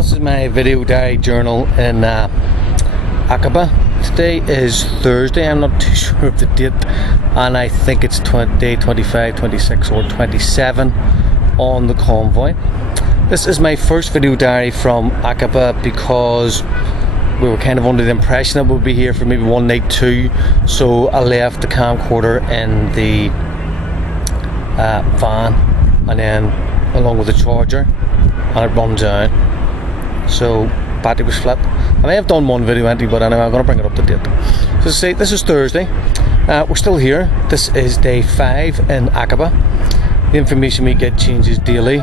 this is my video diary journal in Aqaba. Today is Thursday, I'm not too sure of the date, and I think it's day 25, 26 or 27 on the convoy. This is my first video diary from Aqaba because we were kind of under the impression that we'd be here for maybe one night too, so I left the camcorder in the van, and then along with the charger, and it runs down, so battery was flat. I may have done one video empty, but anyway, I'm going to bring it up to date. So say this is Thursday, we're still here. This is day 5 in Aqaba. The information we get changes daily.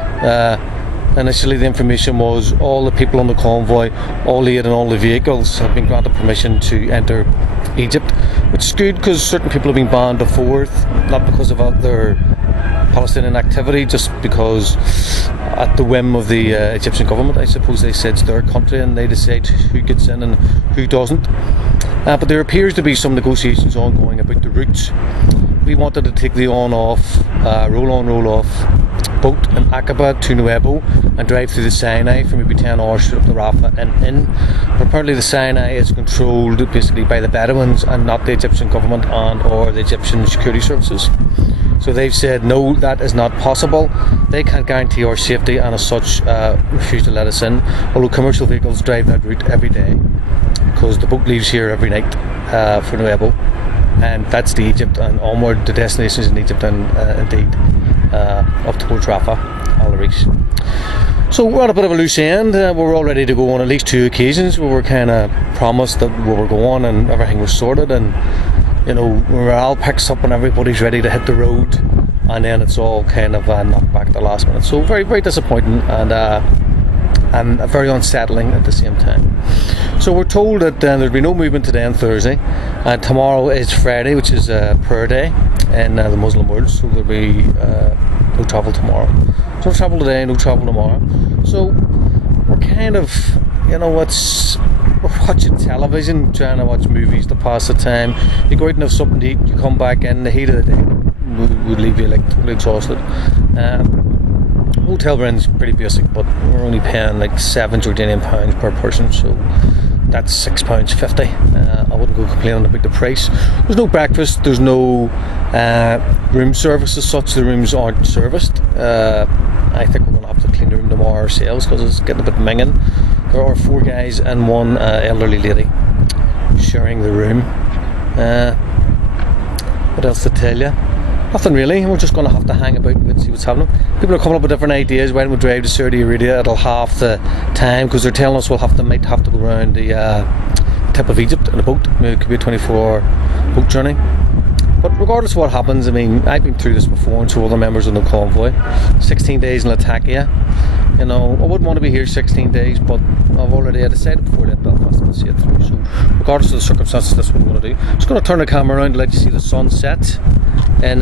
Initially the information was all the people on the convoy, all the aid and all the vehicles have been granted permission to enter Egypt, which is good because certain people have been banned before, not because of their Palestinian activity, just because at the whim of the Egyptian government, I suppose. They said it's their country and they decide who gets in and who doesn't. But there appears to be some negotiations ongoing about the routes. We wanted to take the on-off, roll-on, roll-off boat in Aqaba to Nuevo and drive through the Sinai for maybe 10 hours straight up to Rafah and in. But apparently the Sinai is controlled basically by the Bedouins and not the Egyptian government and or the Egyptian security services. So they've said no, that is not possible. They can't guarantee our safety and as such refuse to let us in, although commercial vehicles drive that route every day because the boat leaves here every night for Nuevo, and that's to Egypt and onward to destinations in Egypt and indeed up towards Rafah, Al Arish. So we're on a bit of a loose end. We were all ready to go on at least 2 occasions. We were kind of promised that we were going and everything was sorted, and you know, morale picks up and everybody's ready to hit the road, and then it's all kind of knocked back at the last minute. So very, very disappointing and very unsettling at the same time. So we're told that there'll be no movement today on Thursday, and tomorrow is Friday, which is prayer day in the Muslim world, so there'll be no travel tomorrow. So no travel today, no travel tomorrow. So we're kind of, you know, we're watching television, trying to watch movies to pass the time. You go out and have something to eat, you come back in, the heat of the day would leave you like totally exhausted. Hotel rent's pretty basic, but we're only paying like £7 Jordanian per person, so that's £6.50. I wouldn't go complaining about the price. There's no breakfast, there's no room service as such. The rooms aren't serviced. I think we're going to have to clean the room tomorrow ourselves because it's getting a bit minging. There are 4 guys and 1 elderly lady sharing the room. What else to tell you? Nothing really. We're just going to have to hang about and see what's happening. People are coming up with different ideas. Why don't we drive to Saudi Arabia? It'll half the time because they're telling us might have to go around the tip of Egypt in a boat. Maybe it could be a 24-hour boat journey. But regardless of what happens, I mean, I've been through this before, and so other members of the convoy. 16 days in Latakia. You know, I wouldn't want to be here 16 days, but I've already decided before I left Belfast to see it through. So, regardless of the circumstances, that's what I'm going to do. Just going to turn the camera around to let you see the sunset in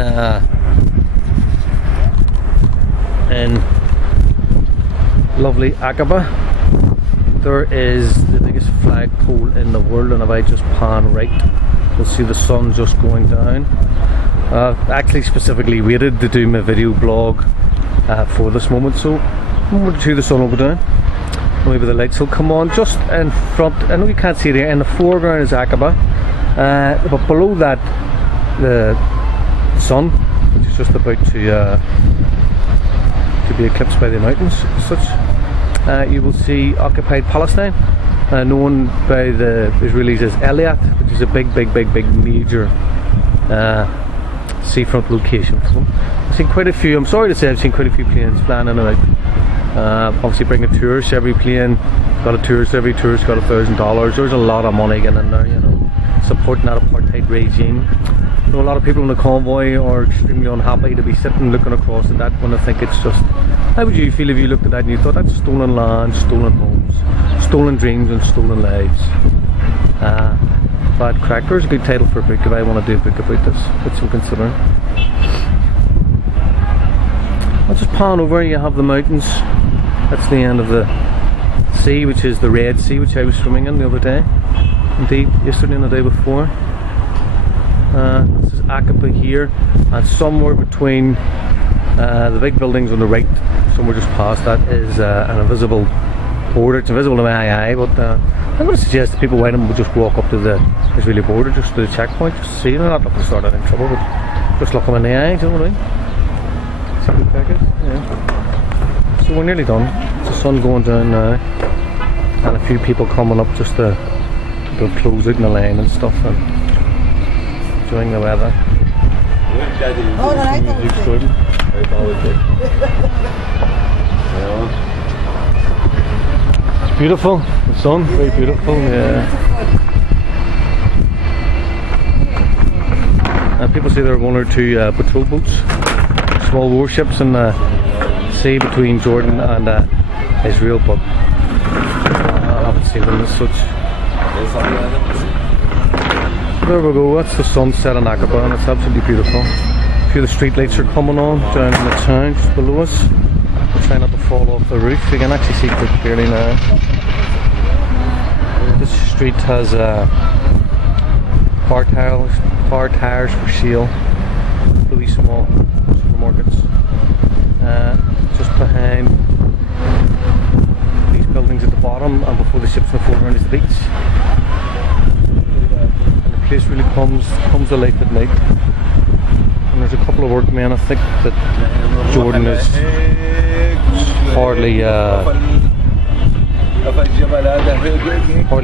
lovely Aqaba. There is the biggest flagpole in the world, and if I just pan right, you'll see the sun just going down. I've actually specifically waited to do my video blog for this moment, so moment or two the sun will go down. Maybe the lights will come on just in front. I know you can't see it here. In the foreground is Aqaba, but below that the sun, which is just about to be eclipsed by the mountains as such. You will see occupied Palestine, known by the Israelis as Eliat, which is a big major seafront location for them. I've seen quite a few, I'm sorry to say, I've seen quite a few planes flying in and out. Obviously bringing tourists. Every plane got a tourist, every tourist got $1,000. There's a lot of money getting in there, you know, supporting that apartheid regime. So a lot of people in the convoy are extremely unhappy to be sitting looking across at that when I think it's just, how would you feel if you looked at that and you thought that's stolen land, stolen homes, stolen dreams and stolen lives? Bad crack. There's a good title for a book if I want to do a book about this, which I'm considering. I'll just pan over, you have the mountains. That's the end of the sea, which is the Red Sea, which I was swimming in the other day. Indeed, yesterday and the day before. This is Aqaba here, and somewhere between the big buildings on the right, somewhere just past that, is an invisible border. It's invisible to my eye, but I'm going to suggest that people, why don't we just walk up to the Israeli border, just to the checkpoint, just to see. They're not looking to start any trouble, but just look them in the eye, do you know what I mean? See how quick it is? Yeah. So we're nearly done. It's the sun going down now, and a few people coming up just to go close out in the lane and stuff, and enjoying the weather. It's beautiful, the sun, very beautiful, yeah. And people say there are 1 or 2 patrol boats, small warships in the sea between Jordan and Israel, but I haven't seen them as such. There we go, that's the sunset in Aqaba, and it's absolutely beautiful. A few of the street lights are coming on down in the town just below us. We're trying not to fall off the roof. You can actually see it clearly now. This street has car tires for sale. Really small supermarkets. Just behind these buildings at the bottom, and before the ships in the foreground is the beach. The place really comes alive at night, and there's a couple of workmen. I think that Jordan is hardly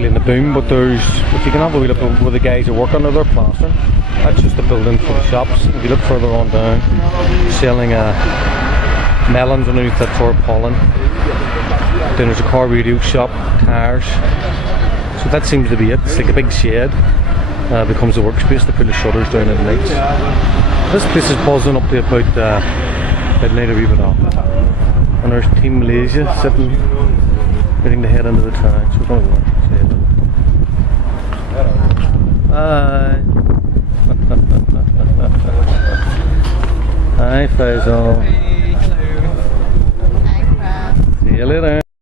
in the boom, but if you can have a wee look where the guys are working, or they're plastering. That's just a building for the shops. If you look further on down, selling melons underneath that tarpaulin. Then there's a car radio shop, tires. So that seems to be it. It's like a big shed. Becomes a workspace. They put the shutters down at night. This place is buzzing up to about midnight or even up. And there's Team Malaysia sitting, waiting to head into the town. So we're going to go and say hello. Hi Faisal. See you later.